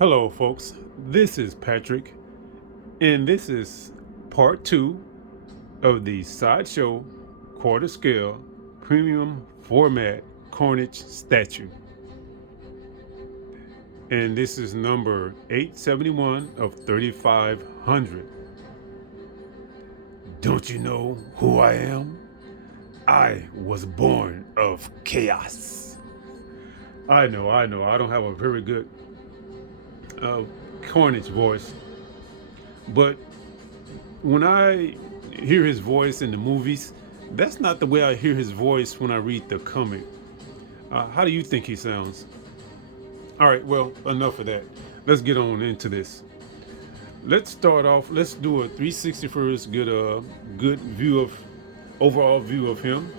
Hello, folks. This is Patrick, and this is part two of the Sideshow quarter scale premium format Carnage statue. And this is number 871 of 3500. Don't you know who I am? I was born of chaos. I know. I don't have a very good Carnage voice, but when I hear his voice in the movies, that's not the way I hear his voice when I read the comic. How do you think he sounds? All right, well, enough of that. Let's get on into this. Let's start off. Let's do a 360 first, get a good overall view of him,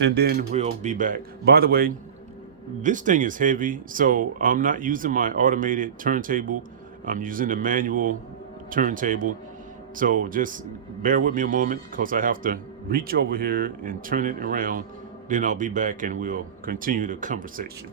and then we'll be back. By the way, this thing is heavy, so I'm not using my automated turntable. I'm using the manual turntable. So just bear with me a moment because I have to reach over here and turn it around. Then I'll be back and we'll continue the conversation.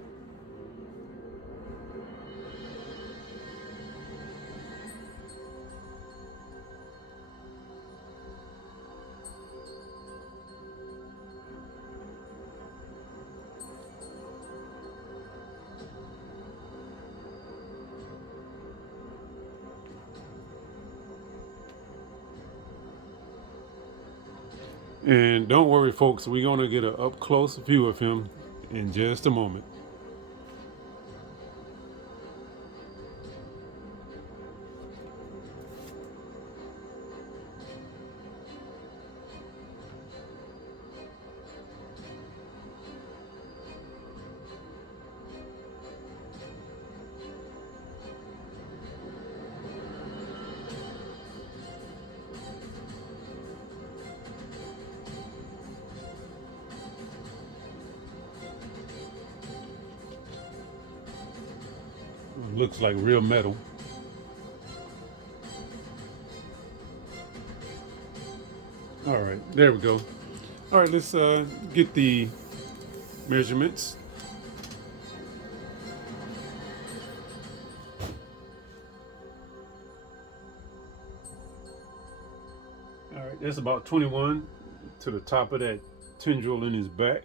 And don't worry, folks, we're going to get an up close view of him in just a moment. Looks like real metal. All right, there we go. All right, let's get the measurements. All right, that's about 21 to the top of that tendril in his back.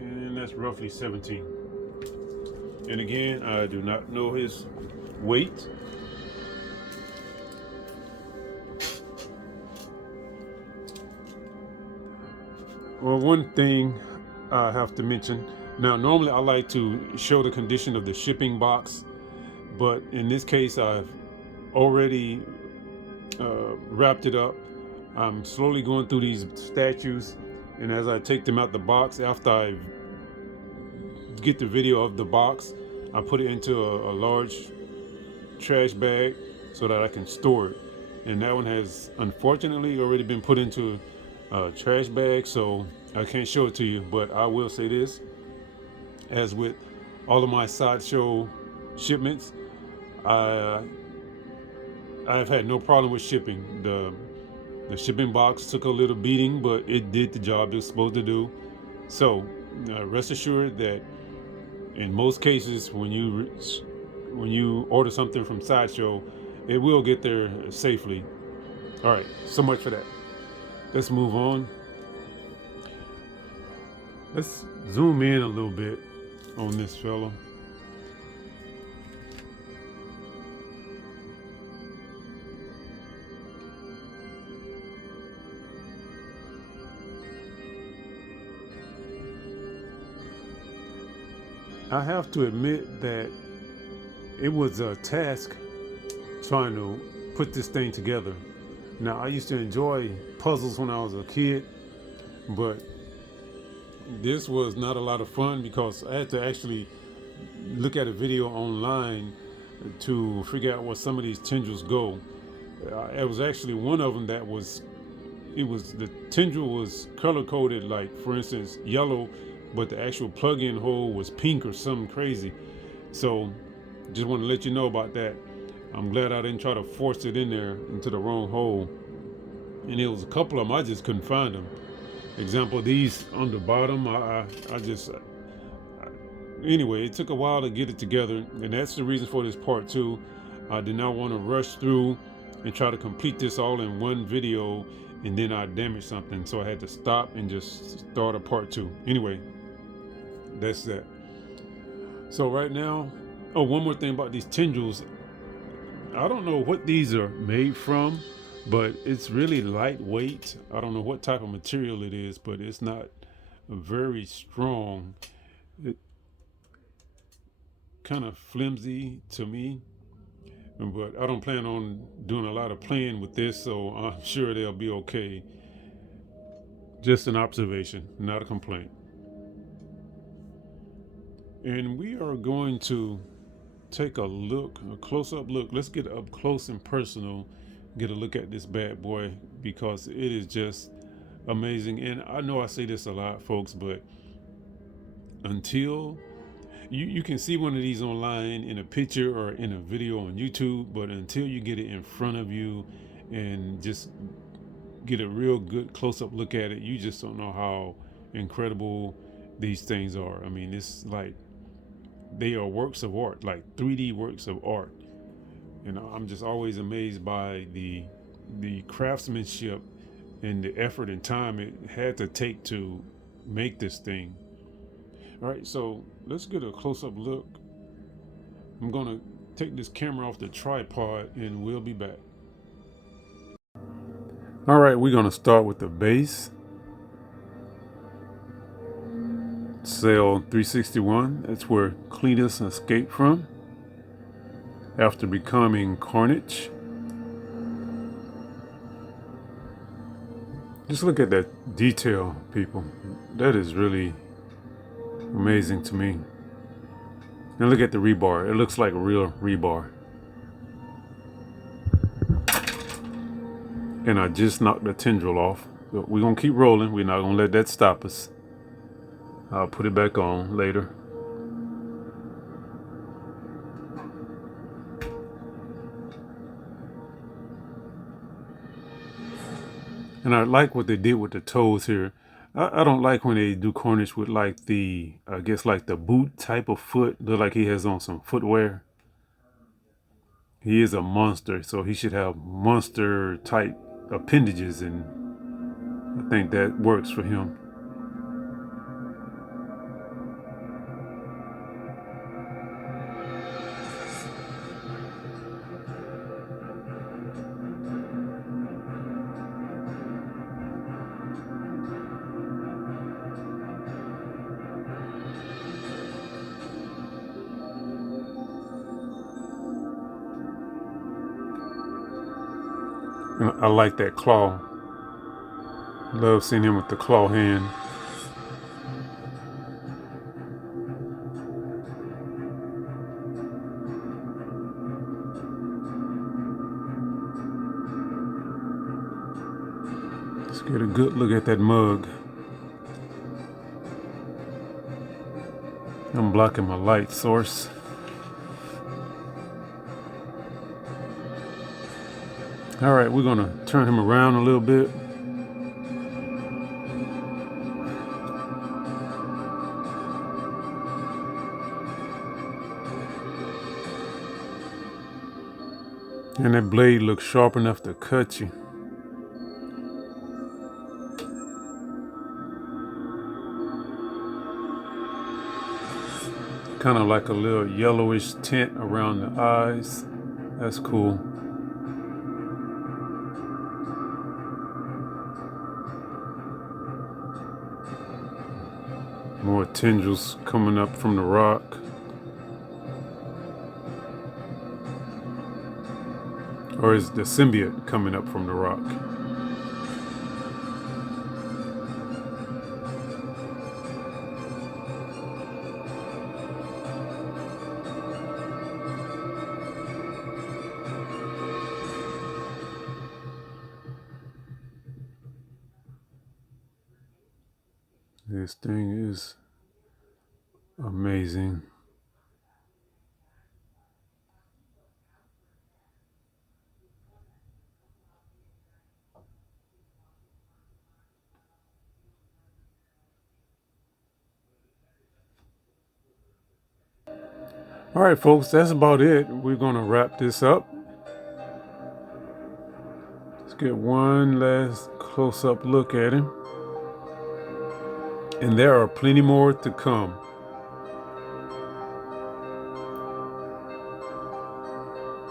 And that's roughly 17. And again, I do not know his weight. Well, one thing I have to mention. Now, normally I like to show the condition of the shipping box, but in this case, I've already wrapped it up. I'm slowly going through these statues, and as I take them out the box, after I get the video of the box, I put it into a large trash bag so that I can store it. And that one has unfortunately already been put into a trash bag, so I can't show it to you, but I will say this: as with all of my Sideshow shipments, I've had no problem with shipping. The shipping box took a little beating, but it did the job it was supposed to do. So rest assured that in most cases, when you order something from Sideshow, it will get there safely. All right, so much for that. Let's move on. Let's zoom in a little bit on this fella. I have to admit that it was a task trying to put this thing together. Now, I used to enjoy puzzles when I was a kid, but this was not a lot of fun because I had to actually look at a video online to figure out where some of these tendrils go. It was actually one of them that the tendril was color coded, like for instance yellow, but the actual plug-in hole was pink or something crazy. So just want to let you know about that. I'm glad I didn't try to force it in there into the wrong hole. And it was a couple of them I just couldn't find them. Example, these on the bottom, I just anyway, it took a while to get it together, and that's the reason for this part two. I did not want to rush through and try to complete this all in one video, and then I damaged something, so I had to stop and just start a part two. Anyway, that's that. So right now, oh, one more thing about these tendrils. I don't know what these are made from, but it's really lightweight. I don't know what type of material it is, but it's not very strong. It kind of flimsy to me, but I don't plan on doing a lot of playing with this, so I'm sure they'll be okay. Just an observation, not a complaint. And we are going to take a look, a close-up look. Let's get up close and personal, get a look at this bad boy, because it is just amazing. And I know I say this a lot, folks, but until you can see one of these online in a picture or in a video on YouTube, but until you get it in front of you and just get a real good close-up look at it, you just don't know how incredible these things are. I mean, it's like they are works of art, like 3D works of art. And I'm just always amazed by the craftsmanship and the effort and time it had to take to make this thing. All right, so let's get a close-up look. I'm gonna take this camera off the tripod and we'll be back. All right, we're gonna start with the base. Cell 361, that's where Cletus escaped from after becoming Carnage. Just look at that detail, people. That is really amazing to me. And look at the rebar. It looks like real rebar. And I just knocked the tendril off. But we're going to keep rolling. We're not going to let that stop us. I'll put it back on later. And I like what they did with the toes here. I don't like when they do Carnage with like the, I guess like the boot type of foot. Look like he has on some footwear. He is a monster, so he should have monster type appendages, and I think that works for him. And I like that claw. Love seeing him with the claw hand. Let's get a good look at that mug. I'm blocking my light source. All right, we're gonna turn him around a little bit. And that blade looks sharp enough to cut you. Kind of like a little yellowish tint around the eyes. That's cool. More tendrils coming up from the rock. Or is the symbiote coming up from the rock? This thing is amazing. All right, folks, that's about it. We're going to wrap this up. Let's get one last close-up look at him. And there are plenty more to come.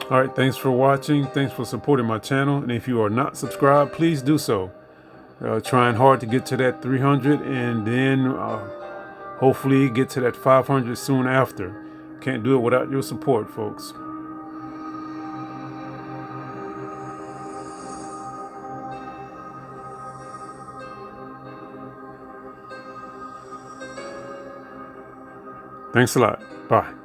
All right, thanks for watching. Thanks for supporting my channel. And if you are not subscribed, please do so. Trying hard to get to that 300 and then hopefully get to that 500 soon after. Can't do it without your support, folks. Thanks a lot. Bye.